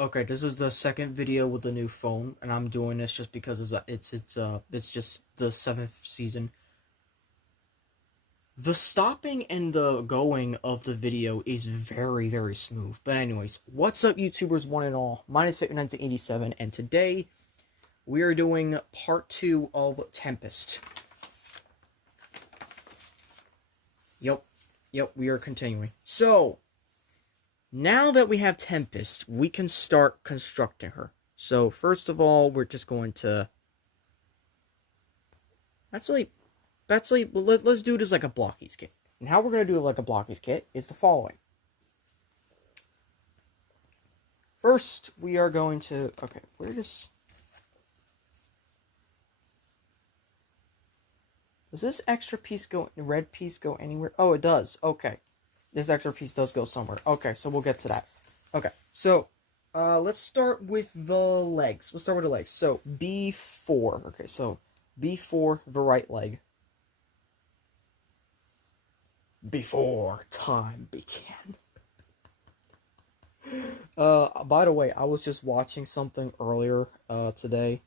Okay, this is the second video with the new phone, and I'm doing this just because it's just the seventh season. The stopping and the going of the video is very smooth. But anyways, what's up, YouTubers one and all? Mine is Fit1987, and today we are doing part 2 of Tempest. Yep, we are continuing. So now that we have Tempest, we can start constructing her. So first of all, we're just going to let's do this like a blockies kit. And how we're going to do it like a blockies kit is the following. First, we are going to... Okay, where does this extra piece go... red piece go anywhere? Oh, it does. Okay. This extra piece does go somewhere. Okay, so we'll get to that. Okay, so... let's start with the legs. Let's start with the legs. So, B4. Okay, so B4, the right leg. Before time began. By the way, I was just watching something earlier, today.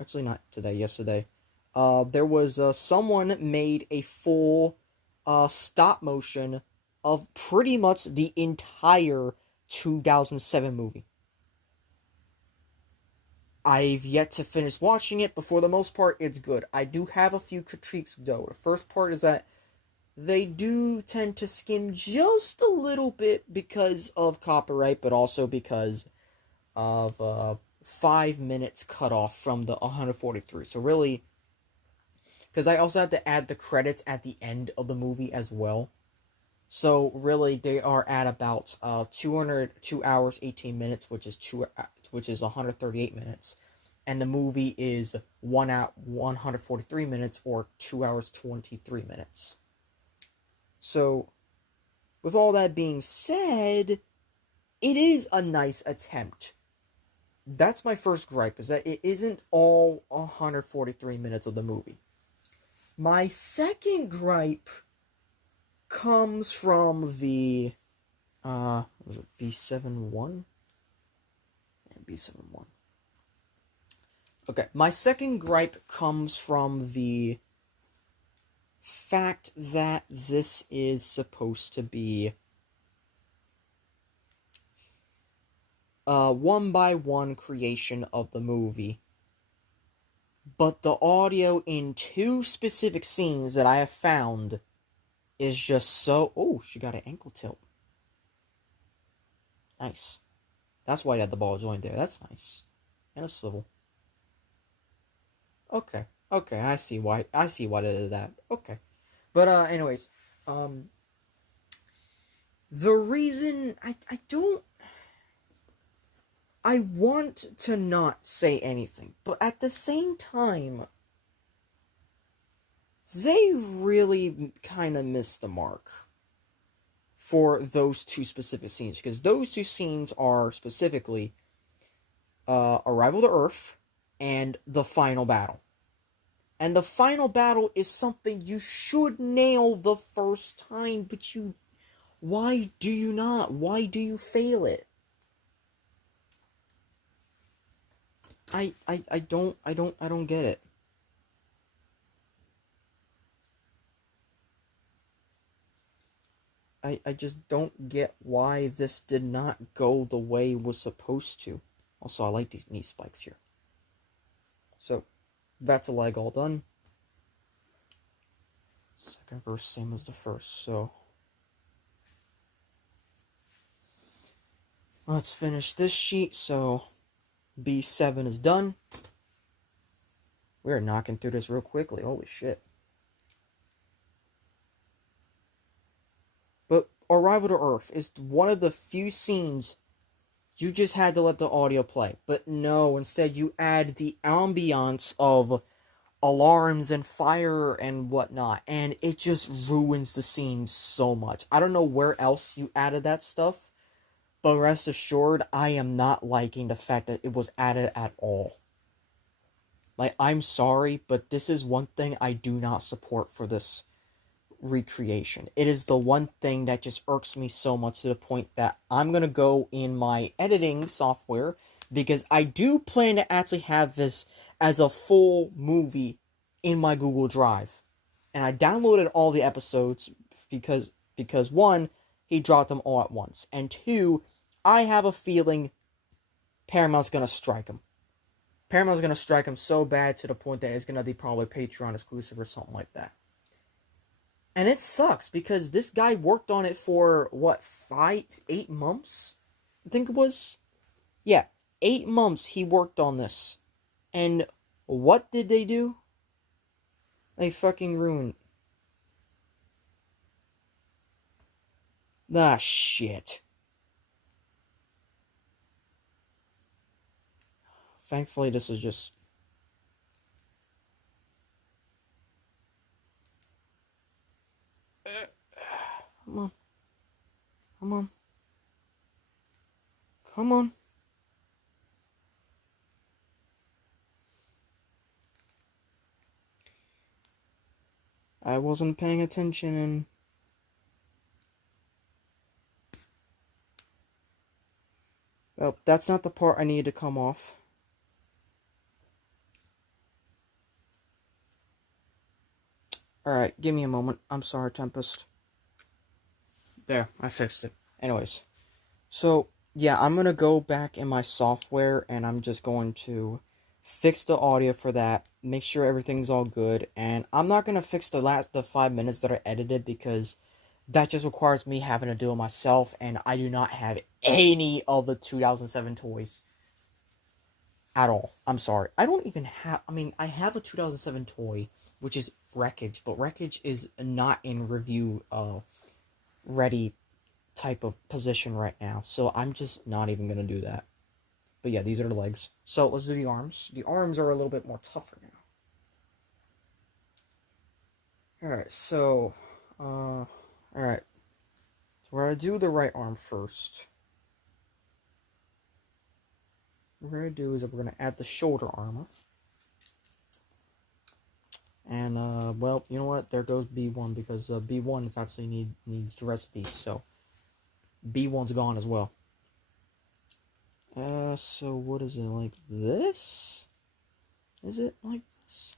Actually, not today, yesterday. There was, someone made a full, stop motion of pretty much the entire 2007 movie. I've yet to finish watching it, but for the most part, it's good. I do have a few critiques, though. The first part is that they do tend to skim just a little bit because of copyright, but also because of 5 minutes cut off from the 143. So really, because I also had to add the credits at the end of the movie as well. So really, they are at about 2 hours 18 minutes, which is 138 minutes, and the movie is 143 minutes or 2 hours 23 minutes. So, with all that being said, it is a nice attempt. That's my first gripe, is that it isn't all 143 minutes of the movie. My second gripe comes from the, was it B71? Yeah, B71. Okay, my second gripe comes from the fact that this is supposed to be a one-by-one creation of the movie, but the audio in 2 specific scenes that I have found is just so... Oh, she got an ankle tilt. Nice. That's why I had the ball joint there. That's nice. And a swivel. Okay, I see why they did that. Okay. But, anyways, the reason I want to not say anything, but at the same time, they really kind of missed the mark for those 2 specific scenes, because those 2 scenes are specifically, Arrival to Earth and the final battle. And the final battle is something you should nail the first time, but why do you not? Why do you fail it? I don't get it. I just don't get why this did not go the way it was supposed to. Also, I like these knee spikes here. So, that's a leg all done. Second verse, same as the first, so... Let's finish this sheet, so... B7 is done. We're knocking through this real quickly, holy shit. But Arrival to Earth is one of the few scenes you just had to let the audio play. But no, instead you add the ambiance of alarms and fire and whatnot, and it just ruins the scene so much. I don't know where else you added that stuff, but rest assured, I am not liking the fact that it was added at all. Like, I'm sorry, but this is one thing I do not support for this recreation. It is the one thing that just irks me so much to the point that I'm gonna go in my editing software, because I do plan to actually have this as a full movie in my Google Drive. And I downloaded all the episodes because one, he dropped them all at once, and two, I have a feeling Paramount's gonna strike him. Paramount's gonna strike him so bad to the point that it's gonna be probably Patreon exclusive or something like that. And it sucks because this guy worked on it for what, 8 months? I think it was. Yeah, 8 months he worked on this. And what did they do? They fucking ruined. Ah, shit. Thankfully, this is just. Come on. Come on. Come on. I wasn't paying attention and. Well, that's not the part I need to come off. Alright, give me a moment. I'm sorry, Tempest. There, I fixed it. Anyways. So, yeah, I'm going to go back in my software and I'm just going to fix the audio for that, make sure everything's all good, and I'm not going to fix the 5 minutes that are edited because that just requires me having to do it myself, and I do not have any of the 2007 toys at all. I'm sorry. I don't even have, I have a 2007 toy, which is Wreckage, but Wreckage is not in review ready type of position right now, so I'm just not even gonna do that. But yeah, these are the legs. So let's do the arms. The arms are a little bit more tougher now. Alright, so alright. So we're gonna do the right arm first. What we're gonna do is we're gonna add the shoulder armor. And well, you know what? There goes B1 because B1 is actually needs the rest of these, so B1's gone as well. So what is it, like this? Is it like this?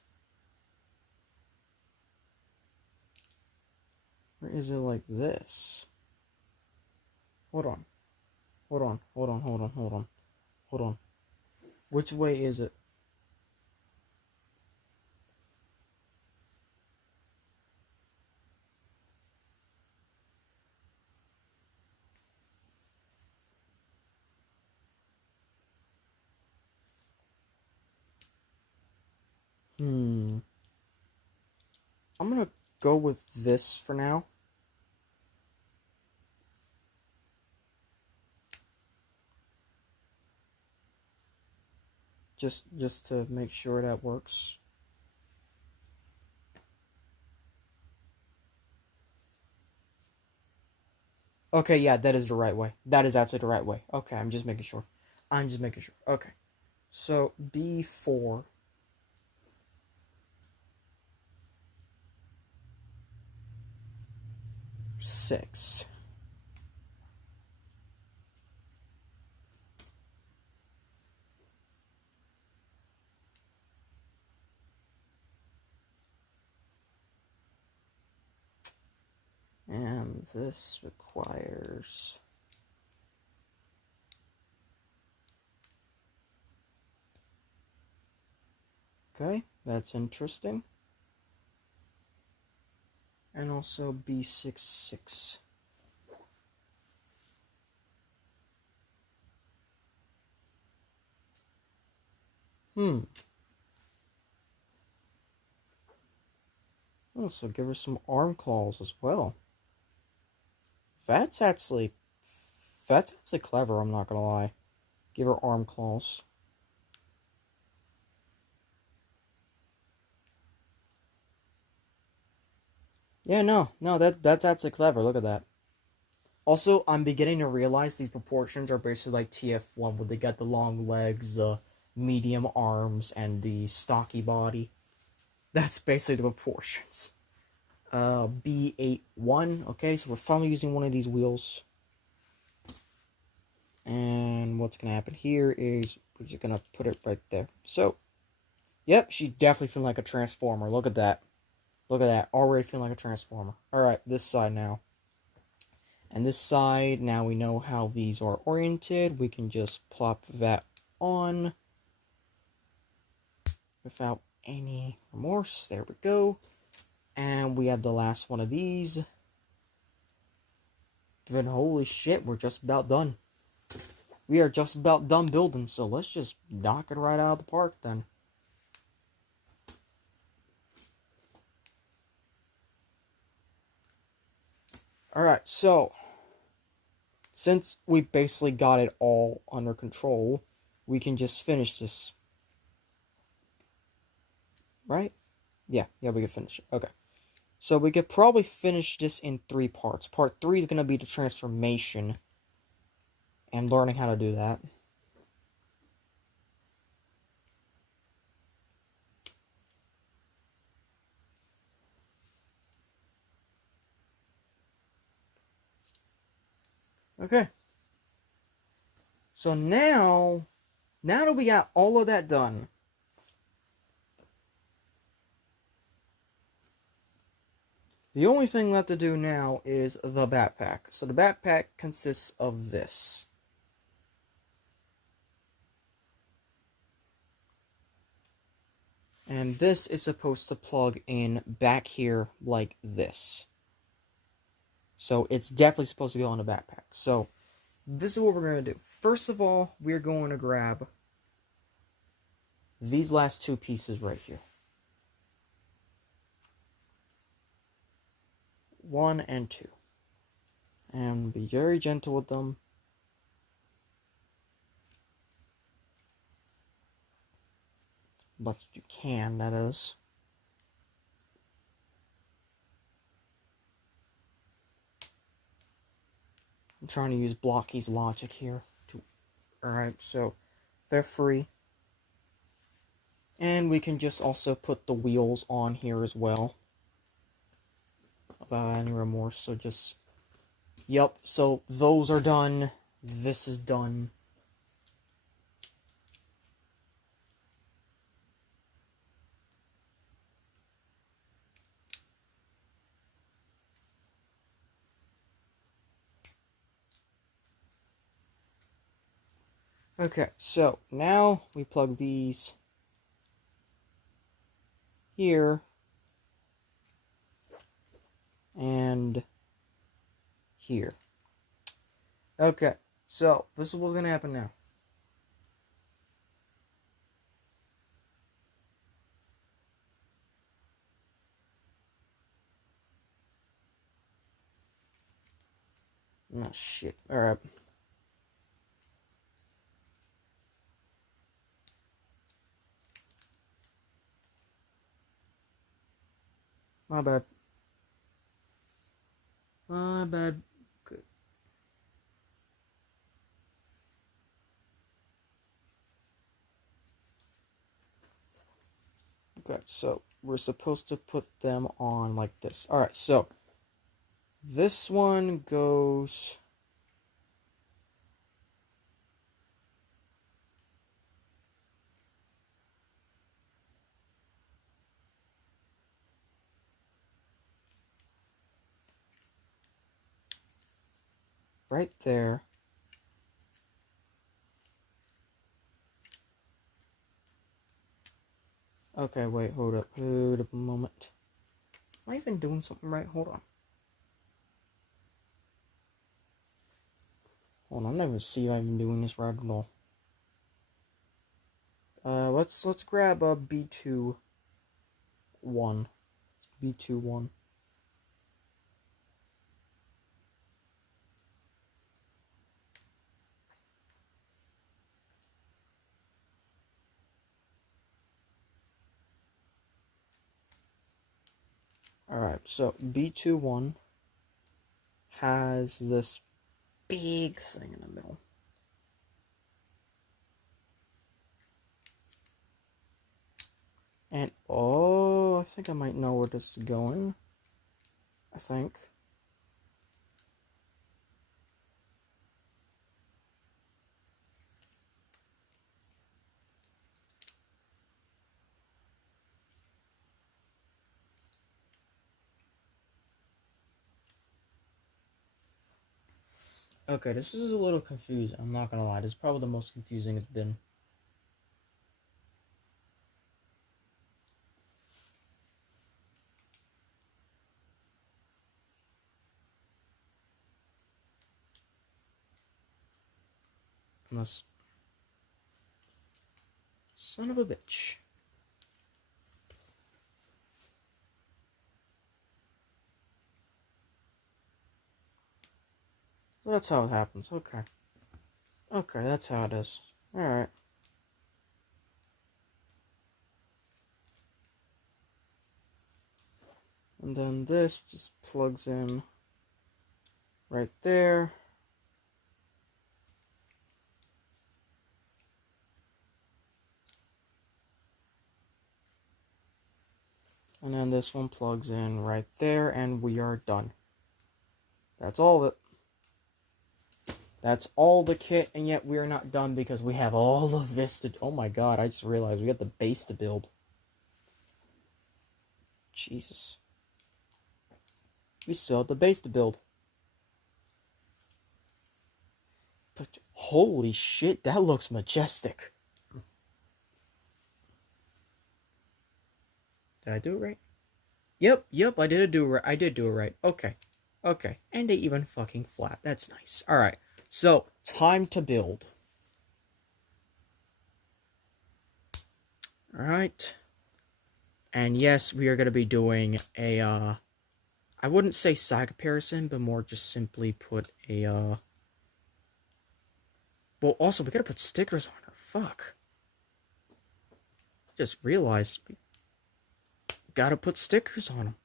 Or is it like this? Hold on. Hold on. Hold on. Hold on. Hold on. Hold on. Which way is it? I'm gonna go with this for now. Just to make sure that works. Okay, yeah, that is the right way. That is actually the right way. Okay, I'm just making sure. I'm just making sure. Okay. So, B4. Six. And this requires... Okay, that's interesting. And also B66. Also give her some arm claws as well. That's actually clever, I'm not gonna lie. Give her arm claws. Yeah, no, that's actually clever. Look at that. Also, I'm beginning to realize these proportions are basically like TF1, where they got the long legs, the medium arms, and the stocky body. That's basically the proportions. B81. Okay, so we're finally using one of these wheels. And what's going to happen here is we're just going to put it right there. So, yep, she's definitely feeling like a transformer. Look at that. Look at that. Already feeling like a transformer. Alright, this side now. And this side, now we know how these are oriented. We can just plop that on without any remorse. There we go. And we have the last one of these. Then holy shit, we're just about done. We are just about done building, so let's just knock it right out of the park then. Alright, so since we basically got it all under control, we can just finish this. Right? Yeah, we can finish it. Okay. So we could probably finish this in 3 parts. Part 3 is going to be the transformation and learning how to do that. Okay. So now that we got all of that done, the only thing left to do now is the backpack. So the backpack consists of this. And this is supposed to plug in back here like this. So it's definitely supposed to go on the backpack. So this is what we're going to do. First of all, we're going to grab these last 2 pieces right here. 1 and 2. And be very gentle with them. But you can, that is. I'm trying to use Blocky's logic here. Alright, so they're free. And we can just also put the wheels on here as well. Without any remorse, so just... Yep, so those are done. This is done. Okay, so now we plug these here and here. Okay, so this is what's going to happen now. Oh, shit. Alright. My bad. My bad. Good. Okay, so we're supposed to put them on like this. Alright, so this one goes... right there. Okay, wait, hold up a moment. Am I even doing something right? Hold on. Hold on, I'm not even see if I'm even doing this right at all. Let's grab a B2 1. B2 1. Alright, so B2 1 has this big thing in the middle. And, oh, I think I might know where this is going. I think. Okay, this is a little confusing. I'm not gonna lie. This is probably the most confusing it's been. Unless... Son of a bitch. Well, that's how it happens. Okay. Okay, that's how it is. Alright. And then this just plugs in right there. And then this one plugs in right there, and we are done. That's all of it. That's all the kit, and yet we are not done because we have all of this to... Oh my god, I just realized we got the base to build. Jesus. We still have the base to build. But holy shit, that looks majestic. Did I do it right? Yep, I did do it right. Okay. And they even fucking flat. That's nice. Alright. So, time to build. Alright. And yes, we are going to be doing a, I wouldn't say side comparison, but more just simply put a, well, also, we gotta put stickers on her. Fuck. Just realized we gotta put stickers on them.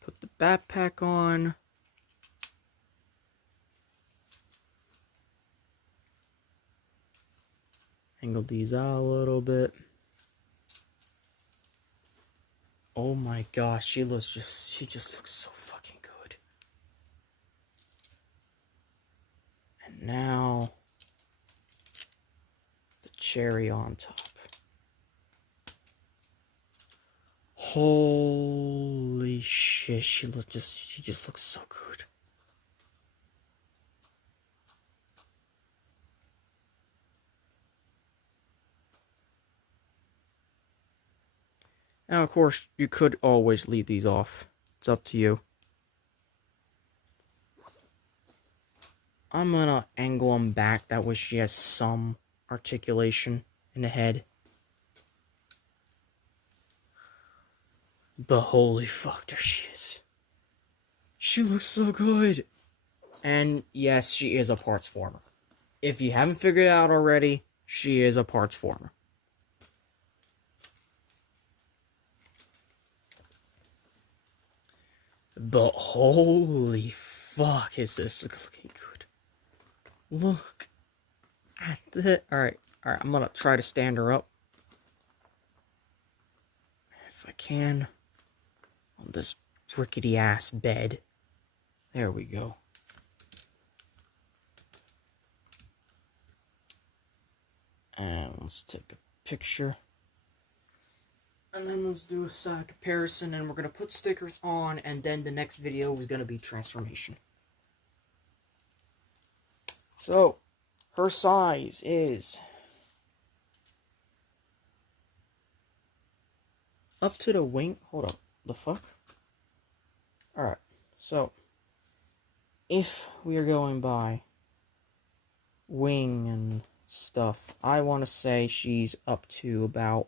Put the backpack on. Angle these out a little bit. Oh my gosh, she just looks so fucking good. And now the cherry on top. Holy shit, she just looks so good. Now, of course, you could always leave these off. It's up to you. I'm gonna angle them back. That way she has some articulation in the head. But holy fuck, there she is. She looks so good. And yes, she is a parts former. If you haven't figured it out already, she is a parts former. But holy fuck, is this looking good. Look at that. Alright, I'm gonna try to stand her up. If I can. On this rickety ass bed. There we go. And let's take a picture. And then let's do a side comparison, and we're going to put stickers on, and then the next video is going to be transformation. So, her size is up to the wing. Hold up. The fuck? Alright, so if we are going by wing and stuff, I want to say she's up to about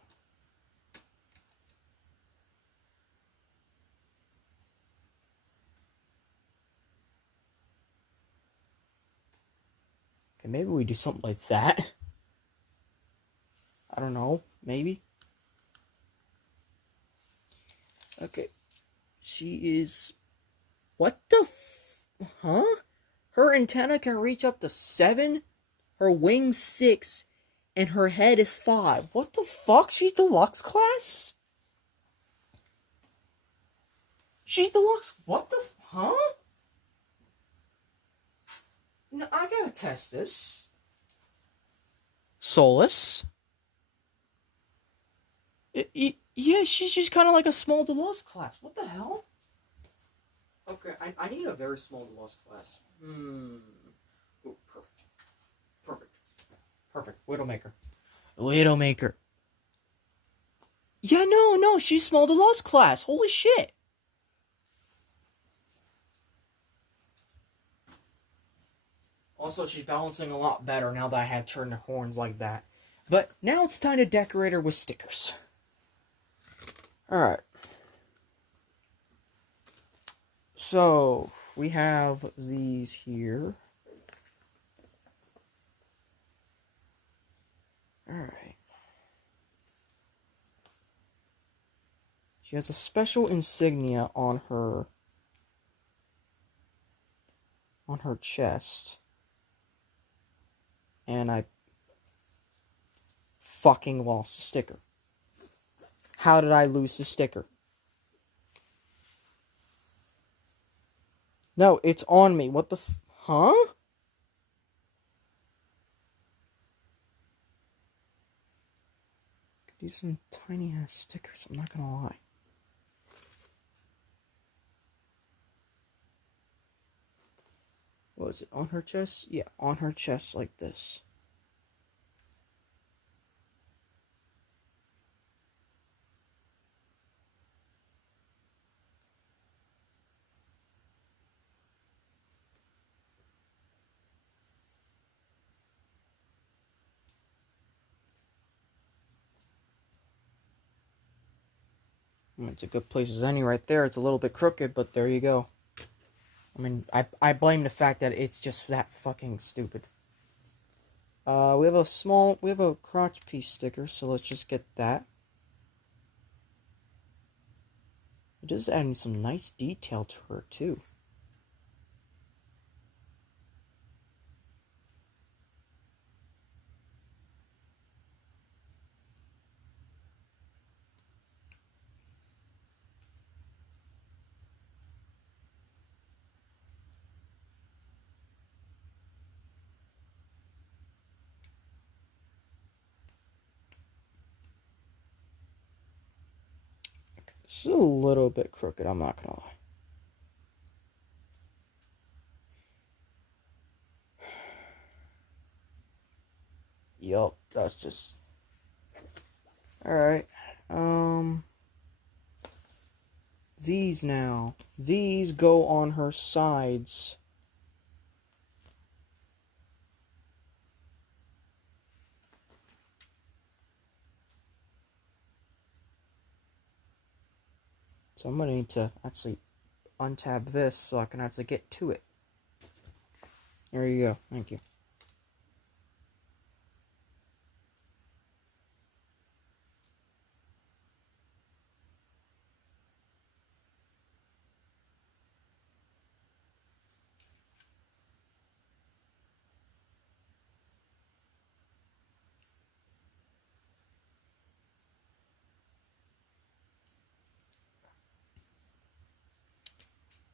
maybe we do something like that. I don't know. Maybe. Okay. She is... What the Huh? Her antenna can reach up to 7, her wings 6, and her head is 5. What the fuck? She's deluxe class? She's deluxe... What the... Huh? No, I gotta test this. Solus? Yeah, she's just kind of like a small deluxe class. What the hell? Okay, I need a very small deluxe class. Ooh, perfect. Perfect. Perfect. Widowmaker. Widowmaker. Yeah, no, she's small deluxe class. Holy shit. Also, she's balancing a lot better now that I have turned her horns like that. But now it's time to decorate her with stickers. Alright. So, we have these here. Alright. She has a special insignia on her chest. And I fucking lost the sticker. How did I lose the sticker? No, it's on me. What the huh? Could use some tiny ass stickers, I'm not gonna lie. What is it, on her chest? Yeah, on her chest like this. It's a good place as any right there. It's a little bit crooked, but there you go. I mean, I blame the fact that it's just that fucking stupid. We have a crotch piece sticker, so let's just get that. It is adding some nice detail to her, too. This is a little bit crooked, I'm not gonna lie. Yup, that's just... Alright, these now. These go on her sides. So I'm gonna need to actually untab this so I can actually get to it. There you go. Thank you.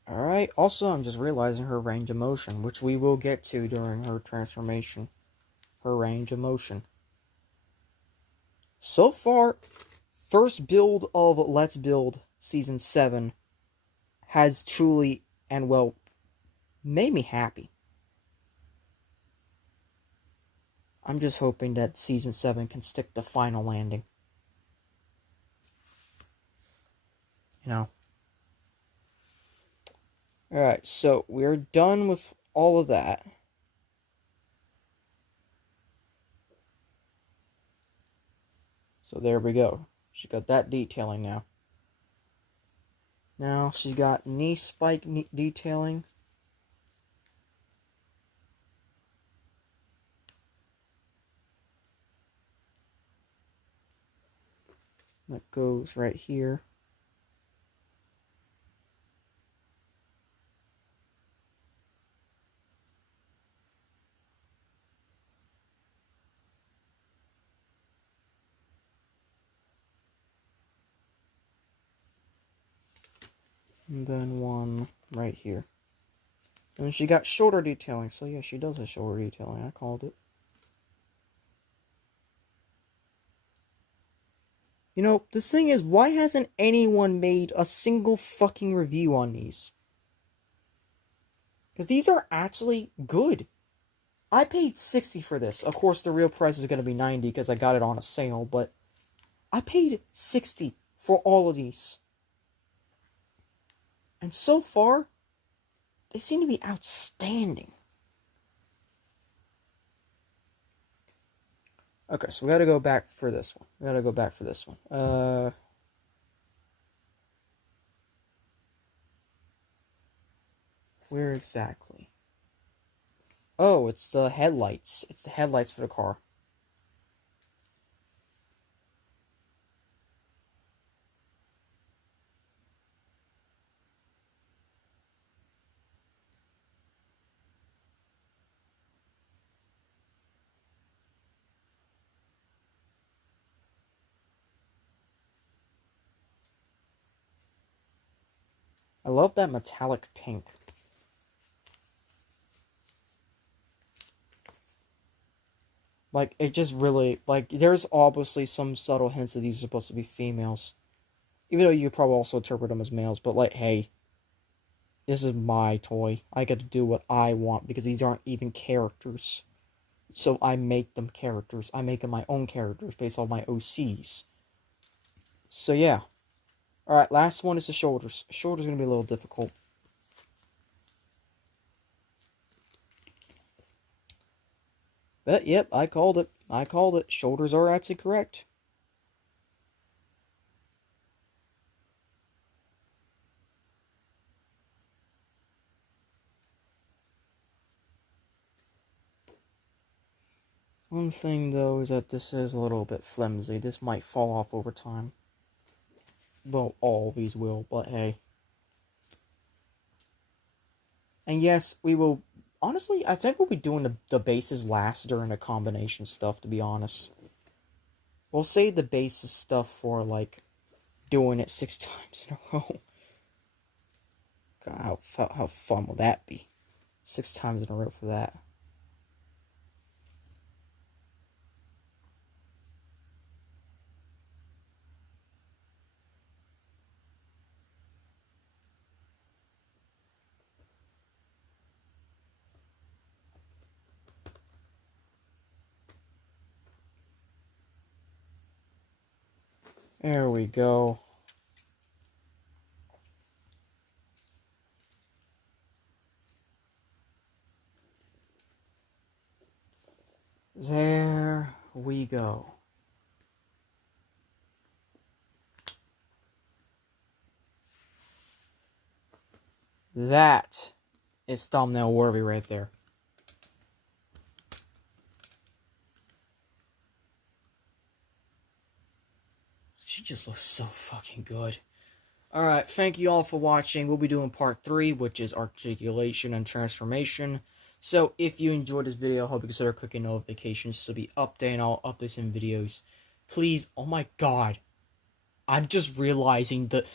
Alright, also I'm just realizing her range of motion, which we will get to during her transformation. Her range of motion. So far, first build of Let's Build Season 7 has truly, and well, made me happy. I'm just hoping that Season 7 can stick the final landing. You know. Alright, so we're done with all of that. So there we go. She got that detailing now. Now she's got knee spike detailing. That goes right here. And then one right here. And she got shoulder detailing. So yeah, she does have shoulder detailing. I called it. You know, the thing is, why hasn't anyone made a single fucking review on these? Because these are actually good. I paid $60 for this. Of course, the real price is going to be $90 because I got it on a sale, but I paid $60 for all of these. And so far, they seem to be outstanding. Okay, so we gotta go back for this one. Where exactly? Oh, it's the headlights. It's the headlights for the car. I love that metallic pink. Like, it just really, like, there's obviously some subtle hints that these are supposed to be females. Even though you could probably also interpret them as males, but, like, hey, this is my toy. I get to do what I want because these aren't even characters. So I make them characters. I make them my own characters based on my OCs. So yeah. Alright, last one is the shoulders. Shoulders are going to be a little difficult. But yep, I called it. I called it. Shoulders are actually correct. One thing, though, is that this is a little bit flimsy. This might fall off over time. Well, all of these will, but hey. And yes, we will... Honestly, I think we'll be doing the bases last during the combination stuff, to be honest. We'll save the bases stuff for, like, doing it 6 times in a row. God, how fun will that be? 6 times in a row for that. There we go. There we go. That is thumbnail worthy right there. She just looks so fucking good. Alright, thank you all for watching. We'll be doing part 3, which is articulation and transformation. So, if you enjoyed this video, I hope you consider clicking notifications to be updating all updates and videos. Please, oh my god. I'm just realizing that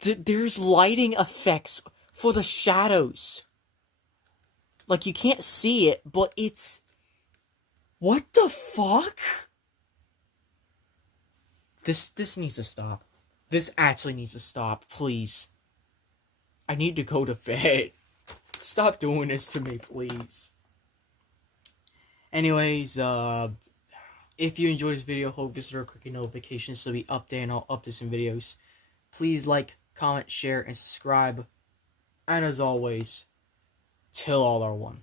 there's lighting effects for the shadows. Like, you can't see it, but it's... What the fuck? This needs to stop. This actually needs to stop, please. I need to go to bed. Stop doing this to me, please. Anyways, if you enjoyed this video, hope you consider clicking notifications to be updating all updates and videos. Please like, comment, share, and subscribe. And as always, till all are one.